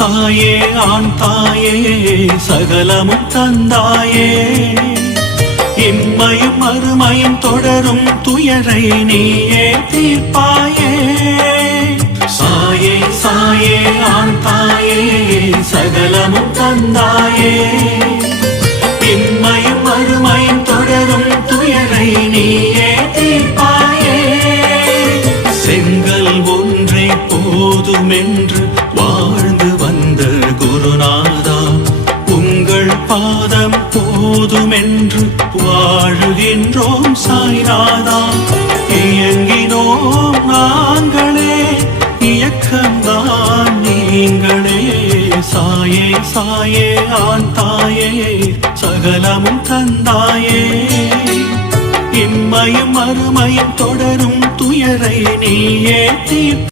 சாயே ஆண் தாயே சகலமும் தந்தாயே இம்மையும் மறுமையும் தொடரும் துயரை நீயே தீர்ப்பாயே சாயே சாயே ஆண் தாயே சகலமும் தந்தாயே இம்மையும் மறுமையும் தொடரும் துயரை நீயே தீர்ப்பாயே செங்கல் ஒன்றே போதுமென்று வாழ்ந்து வந்த குருநாதா உங்கள் பாதம் போதுமென்று வாழுகின்றோம் சாய்நாதா இயங்கினோம் நாங்களே இயக்கம்தான் நீங்களே சாயே சாயே ஆண் தாயே சகலமும் தந்தாயே இம்மையும் மறுமையும் தொடரும் துயரை நீயே தீர்ப்பாயே